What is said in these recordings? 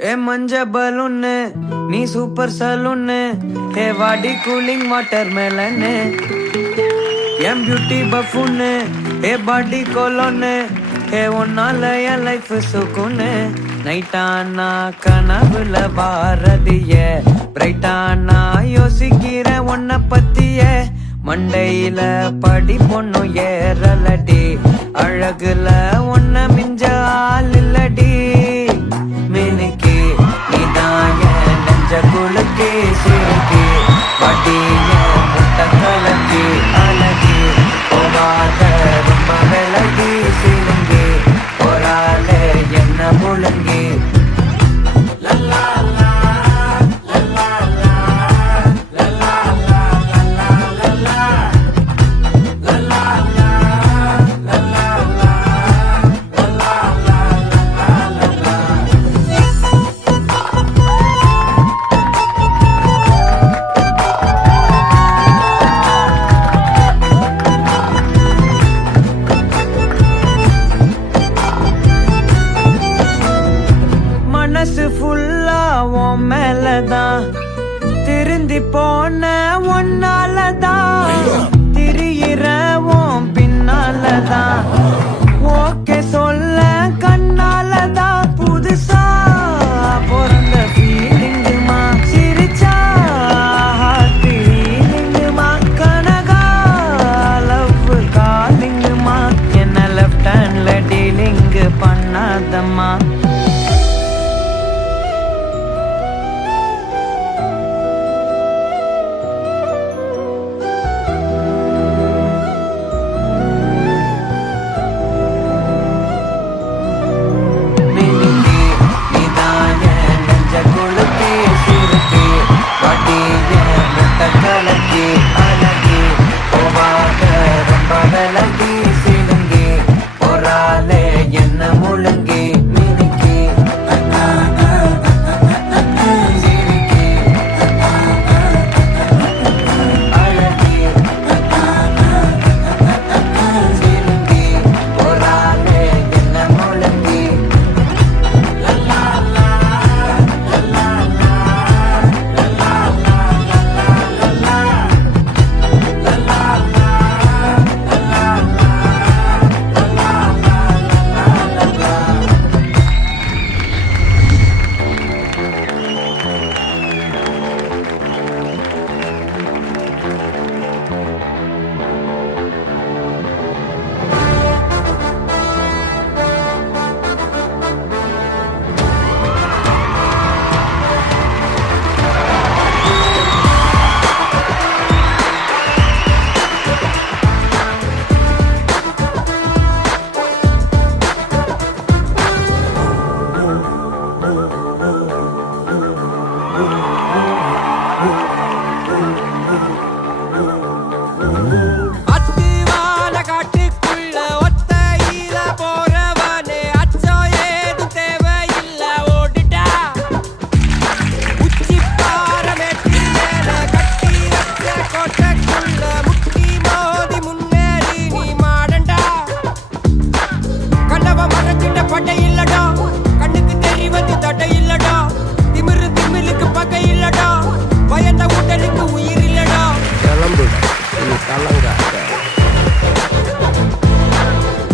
ஏ மஞ்ச பலூன்னு நீ சூப்பர் சலூன்னு ஏ வாடி கூலிங் வாட்டர் மேலன்னு என் பியூட்டி பஃபுன்னு ஏ பாடி கொலோன்னு ஏ ஒன்னால என் லைஃப் சுக்குன்னு நைட்டானா கனவுல பாரதிய பிரைட்டானா யோசிக்கிற உன்னை பத்திய மண்டையில படி பொண்ணு ஏறலடி அழகுல ஒன்ன மிஞ்ச ஆள் இல்லடி மினுக்கி நீதான் என் நெஞ்ச குலுக்கி சிறுக்கி வட்டிய முட்டை கலக்கி அழகி போகாத ரொம்ப விலகி சிலுங்கி ஒராளே என்ன முழுங்கி மனசு ஃபுல்லா உன் மேலதான் திருந்தி போன ஒன்னாலதான் திரியிற உன் பின்னாலதான் ஓகே சொல்ல கண்ணாலதான் புதுசா பிறந்த ஃபீலிங்குமா சிரிச்சா ஹார்ட் ஹீலிங்குமா கனகா லவ் காலிங்குமா என்ன லெஃப்ட் ஹேண்ட்ல டீலிங் பண்ணாதம்மா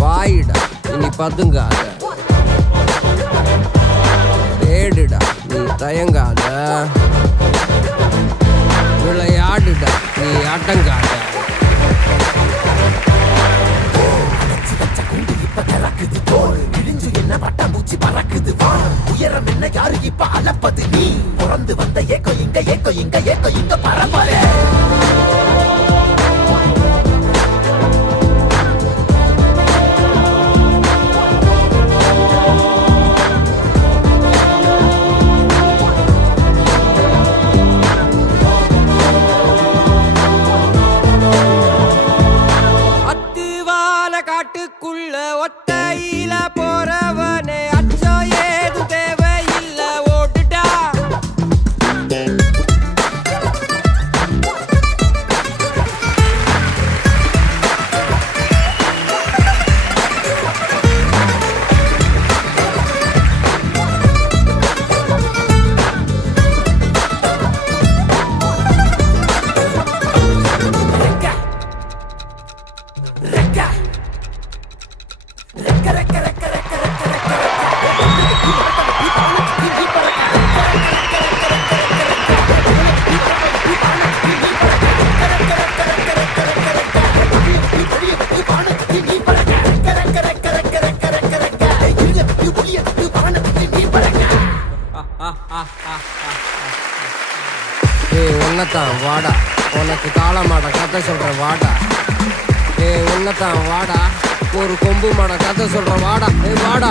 வாயிடா இனி பதுங்காத தேடுடா நீ தயங்காத விளையாடுடா நீ அடங்காத உயரம் என்ன யாரு இப்ப அளப்பது நீ பிறந்து வந்த ஏக்கோ இங்க ஏக்கோ இங்க ஏக்கோ இங்க பரம்பரை காட்டுக்குள்ள ஒத்தையில போறவனே அச்சம் ஏது தேவையில்ல ஓட்டுடா ஒன்னத்தான் வாடா, உனக்கு காளமாட கதை சொல்ற வாடா. உன்னத்தான் வாடா, ஒரு கொம்பு மாட கதை சொல்ற வாடா. வாடா.